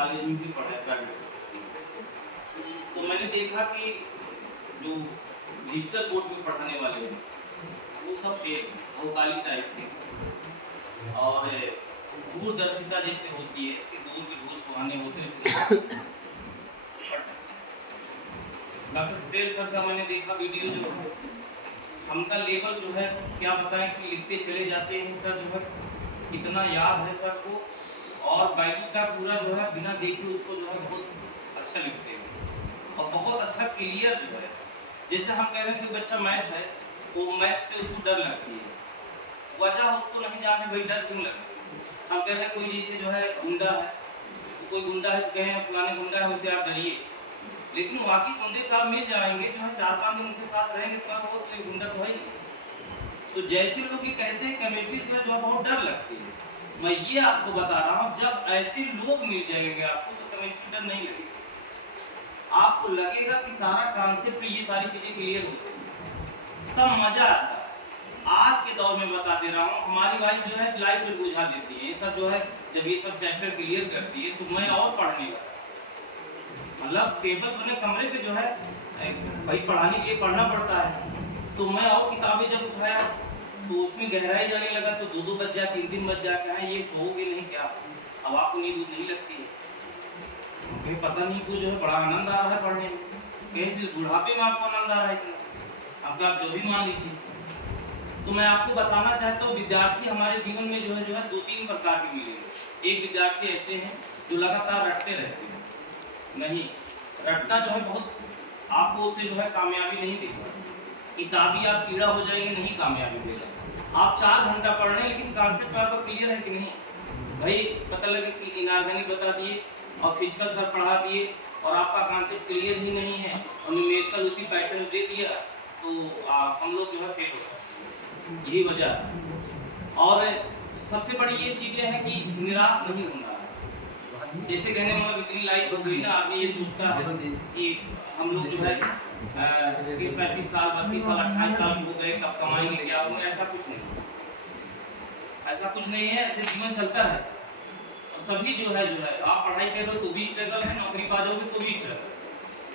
College में भी पढ़ा है प्राइवेट। तो मैंने देखा कि जो डिजिटल बोर्ड पे पढ़ाने वाले हैं वो सब फेक भौकाली टाइप के, और दूरदर्शिता जैसे होती है कि दूर के भूत सुहाने होते हैं। डॉक्टर पटेल सर का मैंने देखा वीडियो, जो है हमका लेवल जो है क्या बताएं कि लिखते चले जाते हैं सर, जो है कितना याद है सर को, और बाइक का पूरा जो है बिना देखे उसको जो है बहुत अच्छा लिखते हैं और बहुत अच्छा क्लियर जो है। जैसे हम कह रहे हैं कि बच्चा मैथ है, वो मैथ से उसको डर लगती है, वजह उसको नहीं जाने भाई डर क्यों लगता है। हम कह रहे हैं कोई जैसे जो है गुंडा है, कोई गुंडा है तो कहें फलाने गुंडा है उनसे आप डरिए, लेकिन बाकी गुंडे साहब मिल जाएंगे जो है 4-5 दिन उनके साथ रहेंगे तो वो तो गुंडा तो है ही। तो जैसे लोग ये कहते हैं केमिस्ट्री से जो है बहुत डर लगती है, मैं ये आपको बता रहा हूँ जब ऐसे लोग मिल जाएंगे आपको तो केमिस्ट्री डर नहीं लगेगा। आपको लगेगा कि सारा कॉन्सेप्ट ये सारी चीजें क्लियर होती है, तब मजा आता है। आज के दौर में बता दे रहा हूँ, हमारी वाइफ जो है लाइफ में बुझा देती है ये सब, जो है जब ये सब चैप्टर क्लियर करती है तो मैं और पढ़ने लगा, मतलब टेबल बने कमरे पे जो है भाई पढ़ाने के लिए पढ़ना पड़ता है, तो मैं और किताबें जब उठाया तो उसमें गहराई जाने लगा, तो 2-2 बज जाए 3-3 बज जाए, कहें ये सोओगे नहीं क्या, अब आपको नींद नहीं लगती है, कहीं पता नहीं क्यों जो है बड़ा आनंद आ रहा है पढ़ने में, कहीं से बुढ़ापे में आपको आनंद आ रहा है इतना, आपका आप जो भी मान लीजिए। तो मैं आपको बताना चाहता हूँ विद्यार्थी हमारे जीवन में जो है 2-3 प्रकार के मिलेंगे। एक विद्यार्थी ऐसे हैं जो लगातार रटते रहते हैं, नहीं रटना जो है बहुत आपको उससे जो है कामयाबी नहीं देगा, किताबी आप कीड़ा हो जाएंगे, नहीं कामयाबी देगा। आप 4 घंटा पढ़ रहे हैं लेकिन कॉन्सेप्ट आपका क्लियर है कि नहीं, भाई पता लगे कि इनऑर्गेनिक बता दिए और फिजिकल सर पढ़ा दिए और आपका कॉन्सेप्ट क्लियर ही नहीं है और न्यूमेरिकल उसी पैटर्न दे दिया, तो हम लोग जो है फेल होता है, यही वजह है। और सबसे बड़ी ये चीज़ें हैं कि निराश नहीं होना। जैसे कहने मतलब इतनी लाइफ हो गई ना, आदमी ये सोचता है कि हम लोग जो है 30-35 साल 32 साल 28 साल हो गए, कब कमाएंगे क्या होंगे, ऐसा कुछ नहीं, ऐसा कुछ नहीं है, ऐसे जीवन चलता है। और सभी जो है आप पढ़ाई कर रहे हो तो भी स्ट्रगल है, नौकरी पा जाओगे तो भी स्ट्रगल,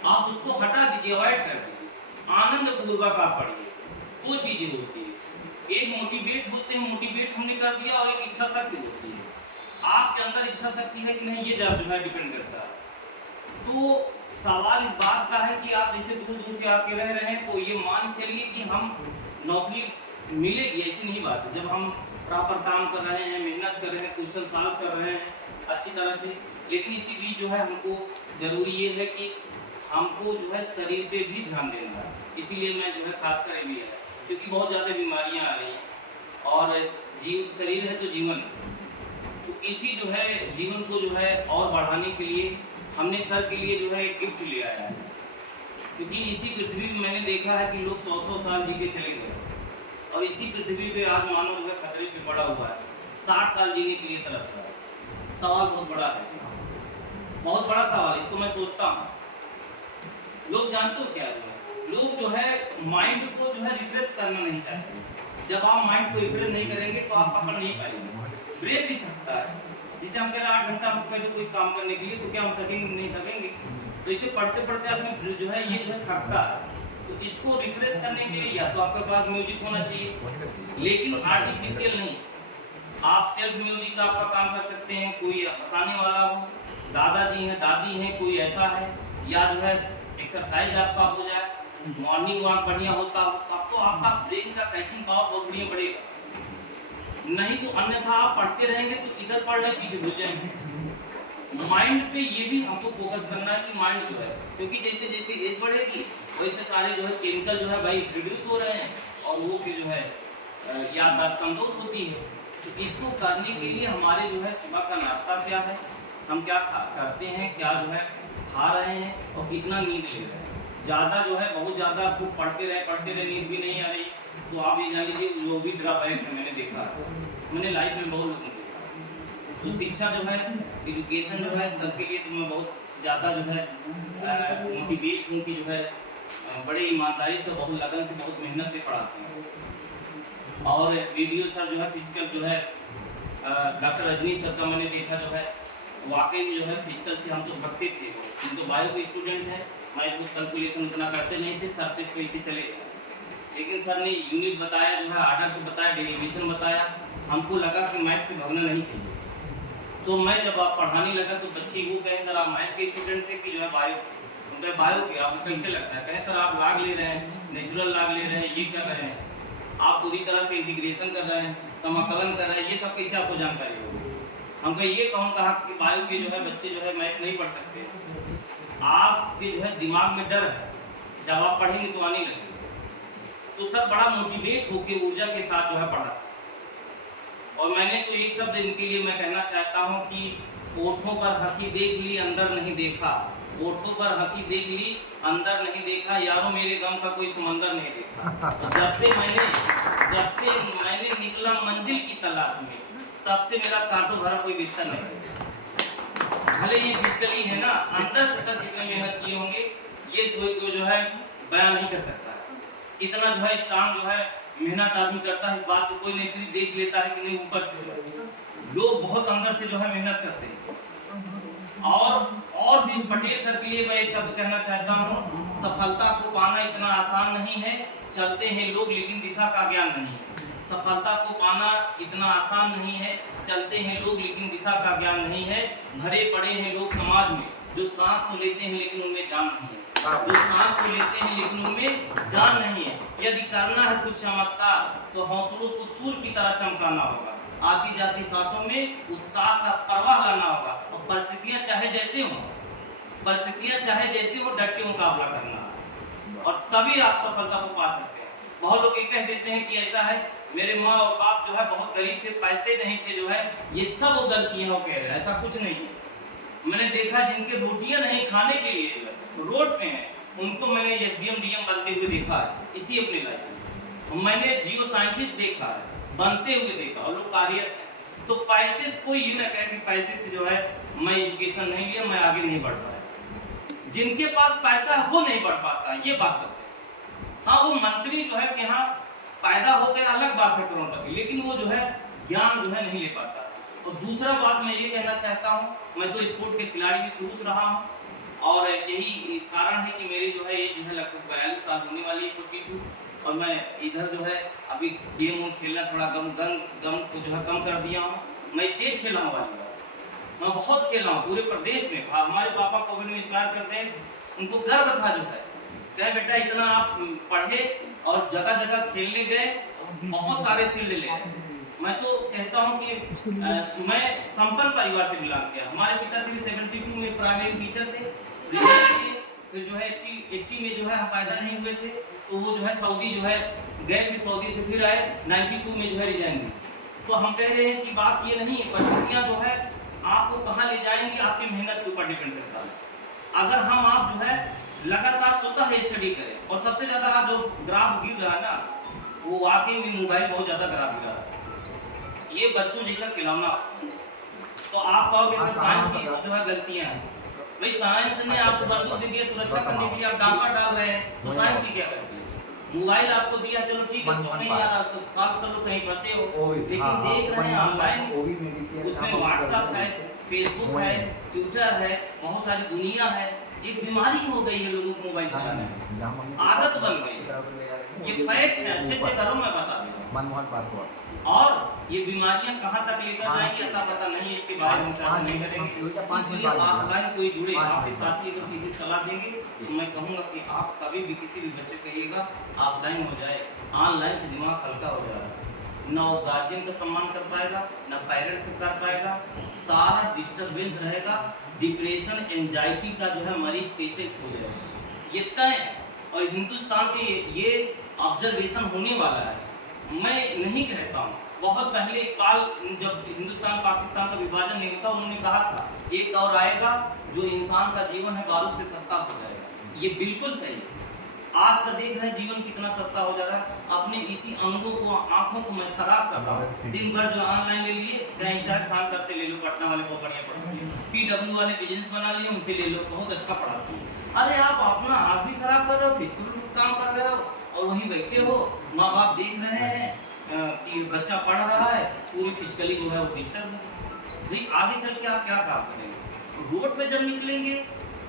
आप उसको हटा दीजिए, अवॉइड कर दीजिए, आनंद पूर्वक आप पढ़िए। 2 चीजें होती है, एक मोटिवेट होते हैं, मोटिवेट हमने कर दिया, और एक इच्छा शक्ति होती है। आपके अंदर इच्छा शक्ति है कि नहीं ये जो है डिपेंड करता है। तो सवाल इस बात का है कि आप जैसे दूर दूर से आके रह रहे हैं तो ये मान चलिए कि हम नौकरी मिलेगी, ऐसी नहीं बात है। जब हम प्रॉपर काम कर रहे हैं, मेहनत कर रहे हैं, क्वेश्चन सॉल्व कर रहे हैं अच्छी तरह से, लेकिन इसी बीच जो है हमको जरूरी ये है कि हमको जो है शरीर पे भी ध्यान देना है। इसीलिए मैं जो है खासकर ये है क्योंकि बहुत ज़्यादा बीमारियाँ आ रही हैं और शरीर है तो जीवन है। तो इसी जो है जीवन को जो है और बढ़ाने के लिए हमने सर के लिए जो है एक गिफ्ट ले आया है, क्योंकि इसी पृथ्वी में मैंने देखा है कि लोग 100-100 साल जी के चले गए और इसी पृथ्वी पे आज मानव जो है खतरे पे पड़ा हुआ है, 60 साल जीने के लिए तरस रहा है। सवाल बहुत बड़ा है, बहुत बड़ा सवाल। इसको मैं सोचता हूँ लोग जानते हो क्या है, लोग जो है माइंड को जो है रिफ्रेश करना नहीं चाहते। जब आप माइंड को रिफ्रेश नहीं करेंगे तो आप पकड़ नहीं पाएंगे, ब्रेन भी थकता है। जैसे हम कह रहे हैं 8 घंटा हम पहले कोई काम करने के लिए, तो क्या हम थकेंगे नहीं थकेंगे, तो इसे पढ़ते पढ़ते अपने जो है ये जो है थकता है। तो इसको रिफ्रेश करने के लिए या तो आपके पास म्यूजिक होना चाहिए, लेकिन आर्टिफिशियल नहीं, आप सेल्फ म्यूजिक आपका काम कर सकते हैं। कोई हंसाने वाला हो, दादाजी हैं दादी हैं, कोई ऐसा है, या जो है एक्सरसाइज आपका हो जाए, मॉर्निंग वॉक बढ़िया होता हो, तब तो आपका ब्रेन का कैचिंग पावर बहुत बढ़िया बढ़ेगा। नहीं तो अन्यथा आप पढ़ते रहेंगे तो इधर पढ़ रहे पीछे भूल जाएंगे। माइंड पे ये भी हमको फोकस करना है कि माइंड जो है, क्योंकि जैसे जैसे एज बढ़ेगी वैसे सारे जो है केमिकल जो है भाई रिड्यूस हो रहे हैं और वो फिर जो है याददाश्त कमजोर होती है। तो इसको करने के लिए हमारे जो है सुबह का नाश्ता क्या है, हम क्या करते हैं, क्या जो है खा रहे हैं और कितना नींद ले रहे हैं। ज़्यादा जो है बहुत ज़्यादा आपको पढ़ते रहे नींद भी नहीं आ रही तो आप ये जान लीजिए जो भी ड्रॉप है मैंने देखा, मैंने लाइफ में बहुत लोगों को देखा। तो शिक्षा जो है, एजुकेशन जो है सबके लिए तो मैं बहुत ज़्यादा जो है मोटिवेट हूँ कि जो है बड़े ईमानदारी से, बहुत लगन से, बहुत मेहनत से पढ़ाते हैं। और वीडियो सर जो है फिजिकल जो है डॉक्टर रजनी सर का मैंने देखा जो है वाकई में जो है फिजिकल से हम तो भगते थे, हम तो बायो के स्टूडेंट हैं, मैं तो कैलकुलेशन उतना करते नहीं थे, सरफेस पे इसे चले गए। लेकिन सर ने यूनिट बताया, जो है आर्डर को बताया, डेरिवेशन बताया, हमको लगा कि मैथ से भगना नहीं चाहिए। तो मैं जब आप पढ़ाने लगा तो बच्चे वो कहें सर आप मैथ के स्टूडेंट थे कि जो है बायो, उनका बायो के आपको कैसे लगता है? कहें सर आप लाग ले रहे हैं, नेचुरल लाग ले रहे हैं, ये कर रहे हैं, आप पूरी तरह से इंटीग्रेशन कर रहे हैं, समाकलन कर रहे हैं, ये सब कैसे आपको जानकारी होगी? हमको ये कहा कि बायो के जो है बच्चे जो है मैथ नहीं पढ़ सकते, आपके जो है दिमाग में डर है, जब आप पढ़ेंगे तो आने लगेगा। तो सर बड़ा मोटिवेट होकर ऊर्जा के साथ जो है पढ़ा। और मैंने तो एक शब्द इनके लिए मैं कहना चाहता हूँ कि ओठों पर हंसी देख ली अंदर नहीं देखा, ओठों पर हंसी देख ली अंदर नहीं देखा, यारों मेरे गम का कोई समंदर नहीं देखा। जब से मैंने निकला मंजिल की तलाश में, तब से मेरा कांटों भरा कोई बिस्तर नहीं। भले ये फिजिकली है ना, अंदर से सर कितने मेहनत किए होंगे ये कोई जो है बयान नहीं कर सकता। कितना जो है स्ट्रांग जो है मेहनत आदमी करता है, इस बात को कोई नहीं सिर्फ देख लेता है कि नहीं, ऊपर से लोग बहुत अंदर से जो है मेहनत करते हैं। और भी पटेल सर के लिए मैं एक शब्द कहना चाहता हूँ, सफलता को पाना इतना आसान नहीं है, चलते हैं लोग लेकिन दिशा का ज्ञान नहीं है। सफलता को पाना इतना आसान नहीं है, चलते हैं लोग लेकिन दिशा का ज्ञान नहीं है। भरे पड़े हैं लोग समाज में, जो सांस तो लेते हैं लेकिन उनमें जान नहीं है, जो सांस तो लेते हैं लेकिन उनमें जान नहीं है। यदि करना है कुछ चमत्कार तो हौसलों को सूर्य की तरह चमकाना होगा, आती जाती सांसों में उत्साह का प्रवाह लाना होगा, और परिस्थितियां चाहे जैसे हो डट के मुकाबला करना है, और तभी आप सफलता को पा सकते हैं। बहुत लोग ये कह देते हैं कि ऐसा है, मेरे माँ और बाप जो है बहुत गरीब थे, पैसे नहीं थे, जो है ये सब गलतियां हो कह रहे हैं। ऐसा कुछ नहीं है। मैंने देखा जिनके रोटियां नहीं खाने के लिए रोड पे हैं, उनको मैंने एसडीएम डीएम बनते हुए देखा है इसी अपने लाइफ में। मैंने जियो साइंटिस्ट देखा है बनते हुए देखा, और लोग कार्यरत हैं। तो पैसे कोई ये ना कहे कि पैसे से जो है मैं एजुकेशन नहीं लिया, मैं आगे नहीं बढ़ पाया। जिनके पास पैसा है वो नहीं बढ़ पाता, ये बात सब है। हाँ, वो मंत्री जो है कि हाँ पैदा हो गया अलग बात है करोड़पति, लेकिन वो जो है ज्ञान जो है नहीं ले पाता। और दूसरा बात मैं ये कहना चाहता हूँ, मैं तो स्पोर्ट के खिलाड़ी भी शुरू से रहा हूँ, और यही कारण है कि मेरी जो है ये जो है लगभग 42 साल होने वाली है 42, और मैं इधर जो है अभी गेम खेलना थोड़ा गम को जो है कम कर दिया हूँ। मैं स्टेट खेला हूँ वाली, मैं बहुत खेला हूँ पूरे प्रदेश में। हमारे पापा कोविड में इंस्पायर करते हैं, उनको गर्व था जो है, कहे बेटा इतना आप पढ़े और जगह जगह खेलने गए, बहुत सारे शील्ड ले रहे। मैं तो कहता हूं कि मैं संपन्न परिवार से बिलोंग किया। हमारे पिताश्री 72 में प्राइमरी टीचर थे, फिर जो है 80 में जो है हम पैदा नहीं हुए थे, तो वो जो है सऊदी जो है गए, फिर सऊदी से फिर आए, 92 में जो है रिजाइन दी। तो हम कह रहे हैं कि बात ये नहीं है, परिस्थितियाँ जो है आपको कहाँ ले जाएंगी आपकी मेहनत के ऊपर डिपेंड करता है। अगर हम आप जो है लगातार स्वतः स्टडी करें, और सबसे ज़्यादा जो ग्राफ गिर रहा है ना, वो वाकई में मोबाइल बहुत ज़्यादा ग्राफ गिर रहा है। ये बच्चों जैसा खिलौना, तो आप कहोगे सर साइंस की जो है गलतियाँ हैं। भाई साइंस ने आपको बंदूक दे दिया सुरक्षा करने के लिए, आप डाका डाल रहे हैं, तो साइंस की क्या करती है? मोबाइल आपको दिया, चलो ठीक है, कुछ नहीं आ रहा उसको सॉल्व कर लो, कहीं फंसे हो, लेकिन देख रहे हैं ऑनलाइन, उसमें व्हाट्सएप है, फेसबुक है, ट्विटर है, बहुत सारी दुनिया है। एक बीमारी हो गई है लोगों को मोबाइल चलाने में, आदत बन गई, ये फैक्ट है, अच्छे घरों में बता दें। और ये बीमारियां कहाँ तक लेकर जाएंगी अता पता नहीं, इसके बारे में चर्चा नहीं करेंगे। इसलिए ऑफलाइन कोई जुड़े, आपके साथी अगर किसी सलाह देंगे तो मैं कहूँगा कि आप कभी भी किसी भी बच्चे कहिएगा ऑफलाइन हो जाए, ऑनलाइन से दिमाग हल्का हो जाएगा, ना वो गार्जियन का सम्मान कर पाएगा, ना पेरेंट्स कर पाएगा, सारा डिस्टर्बेंस रहेगा, डिप्रेशन एंजाइटी का जो है मरीज पेशेंट हो जाएगा, ये तय। और हिंदुस्तान पे ये ऑब्जर्वेशन होने वाला है। मैं नहीं कहता हूँ, बहुत पहले काल जब हिंदुस्तान पाकिस्तान का विभाजन नहीं था, उन्होंने कहा था एक दौर आएगा जो इंसान का जीवन है बारूद से सस्ता हो जाएगा। ये बिल्कुल सही है। आज का देख रहे हैं जीवन कितना सस्ता हो जा रहा है, अपने इसी अंगों को आंखों को मैं खराब कर रहा हूँ। दिन भर जो ऑनलाइन ले लिए, खान सर से ले लो, पटना वाले बहुत बढ़िया पढ़ाते हैं, PW वाले बिजनेस बना लिए, उनसे ले लो, बहुत अच्छा पढ़ाते हैं। अरे आप अपना आप भी खराब कर रहे हो, फिजिकल काम कर रहे हो, और वहीं बैठे हो, माँ बाप देख रहे हैं कि बच्चा पढ़ रहा है, पूरी फिजिकली जो है वो डिस्टर्ब है। भाई आगे चल के आप क्या काम करेंगे? रोड पे जब निकलेंगे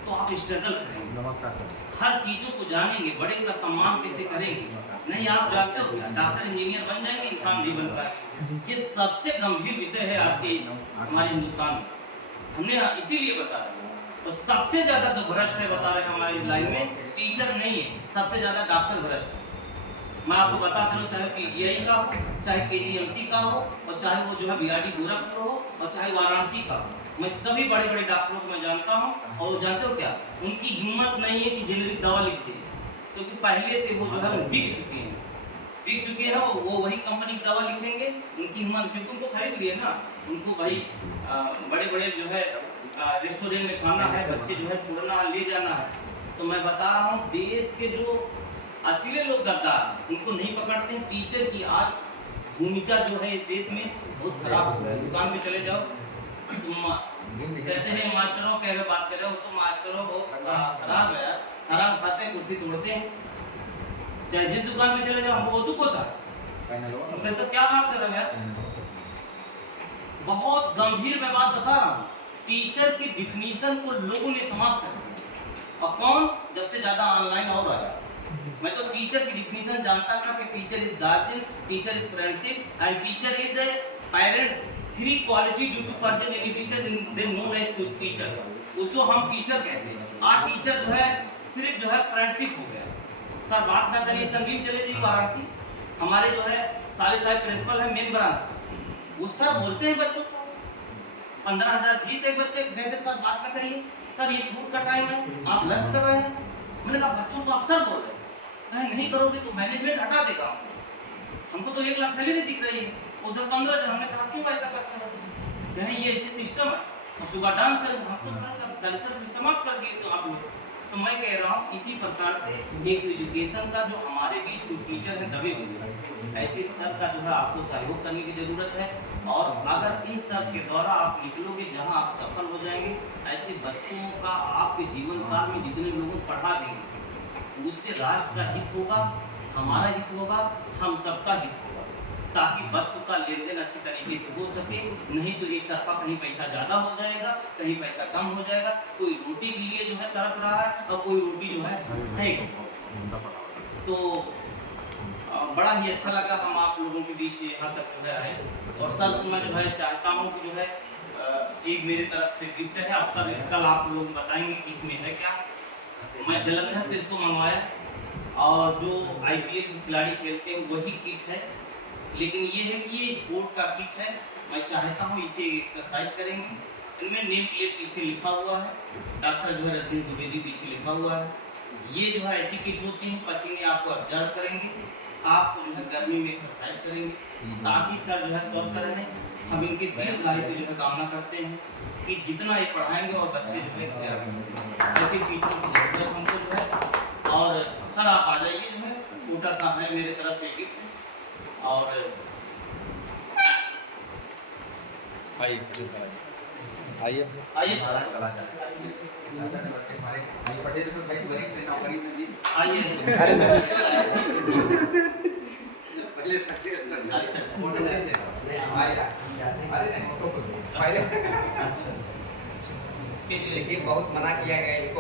तो आप स्ट्रगल करेंगे, नमस्कार सर। हर चीज़ों को जानेंगे, बड़े का सम्मान कैसे करेंगे। नहीं आप जानते हो क्या, डॉक्टर इंजीनियर बन जाएंगे, इंसान नहीं बन पाएंगे। ये सबसे गंभीर विषय है आज के हमारे हिंदुस्तान में। हमने इसीलिए बताया, और सबसे ज़्यादा तो भ्रष्ट है बता रहे हैं हमारी लाइन में, टीचर नहीं है, सबसे ज़्यादा डॉक्टर भ्रष्ट है। मैं आपको बताता हूँ, चाहे पीजीआई का हो, चाहे केजीएमसी का हो, और चाहे वो जो है बीआरडी गोरखपुर हो, और चाहे वाराणसी का हो, मैं सभी बड़े बड़े डॉक्टरों को मैं जानता हूँ। और जानते हो क्या, उनकी हिम्मत नहीं है कि जेनरिक दवा लिख दें, क्योंकि पहले से वो जो है बिक चुके हैं, वो वही कंपनी की दवा लिखेंगे। उनकी हिम्मत, क्योंकि उनको खरीद लिए ना, उनको भाई बड़े बड़े जो है रेस्टोरेंट में खाना है, बच्चे जो है छोड़ना ले जाना है। तो मैं बता रहा हूँ, देश के जो असली लोग गद्दार, उनको नहीं पकड़ते हैं। टीचर की आज भूमिका जो है इस देश में बहुत खराब हो रहा है। दुकान पे चले जाओ, तुम कहते हैं मास्टरों कह रहे बात कर रहे हो, तो मास्टरों बहुत खराब है यार, खराब खाते हैं, कुर्सी तोड़ते हैं। चाहे जिस दुकान पे चले जाओ, हमको बहुत दुख होता है, तो क्या बात कर रहे हैं यार। बहुत गंभीर मैं बात बता रहा हूँ, टीचर की डिफिनीशन को लोगों ने समाप्त कर दिया। और कौन, जब से ज्यादा ऑनलाइन और आया। मैं तो टीचर की डिफिनीशन जानता था कि teacher is guardian, teacher is friendship and teacher is parents. Three quality due to person any teacher in they know as to teacher, उसको हम टीचर कहते हैं। आज टीचर जो है सिर्फ जो है फ्रेंडशिप हो गया। सर बात ना करिए, संदीप चले जाइए वाराणसी, हमारे जो है साले साहब प्रिंसिपल है मेन ब्रांच, वो सर बोलते हैं बच्चों को 15,000 फीस, एक बच्चे कहते सर बात ना करिए, सर ये फूड का टाइम है, आप लंच कर रहे हैं। मैंने कहा बच्चों को अफसर बोल रहे हैं, नहीं करोगे तो मैनेजमेंट हटा देगा, हमको तो 1 लाख सैलरी दिख रही है, उधर 15,000। हमने कहा क्यों ऐसा करते हो, नहीं ये ऐसे सिस्टम है, और सुबह डांस करें, हम तो कल्चर समाप्त कर दिए तो आप लोग। तो मैं कह रहा हूँ इसी प्रकार से एक एजुकेशन का जो हमारे बीच कुछ टीचर हैं दबे हुए हैं, ऐसे सर का जो है आपको सहयोग करने की ज़रूरत है। और अगर इन सब के द्वारा आप निकलोगे, जहाँ आप सफल हो जाएंगे, ऐसे बच्चों का आपके जीवन काल में जितने लोगों को पढ़ा देंगे, उससे राष्ट्र का हित होगा, हमारा हित होगा, हम सबका हित होगा, ताकि वस्तु का लेन देन अच्छी तरीके से हो सके। नहीं तो एक तरफा कहीं पैसा ज़्यादा हो जाएगा, कहीं पैसा कम हो जाएगा, कोई रोटी के लिए जो है तरस रहा है और कोई रोटी जो है नहीं। तो बड़ा ही अच्छा लगा हम आप लोगों के बीच यहाँ तक जो है आए। और सर को मैं जो है चाहता हूँ कि जो है एक मेरी तरफ से गिफ्ट है, आप सर कल आप लोग बताएंगे कि इसमें है क्या। मैं जलंधर से इसको मंगवाया, और जो IPL के खिलाड़ी खेलते हैं वही किट है, लेकिन ये है कि ये स्पोर्ट का किट है। मैं चाहता हूँ इसे एक्सरसाइज करेंगे, इनमें नेम प्लेट पीछे लिखा हुआ है, डॉक्टर जो है रजनी द्विवेदी पीछे लिखा हुआ है। ये जो है ऐसी किट होती है, पसीने आपको ऑब्जर्व करेंगे, आपको जो है गर्मी में एक्सरसाइज करेंगे, ताकि सर जो है स्वस्थ रहें। हम इनके दीर्घायु की जो है कामना करते हैं कि जितना ये पढ़ाएंगे और बच्चे जो है इससे आगे बढ़ेंगे। ऐसे टीचरों की जरूरत हमको जो है। और सर आप आ जाइए, जो है छोटा सा है मेरे तरफ से गिफ्ट। और आइए आइए आइए सर, पटेल सर भाई वरिष्ठ नौकरी में भी आइए। पहले पटेल सर अच्छा फोटो नहीं आया, अरे पहले अच्छा लेकिन बहुत मना किया गया इनको।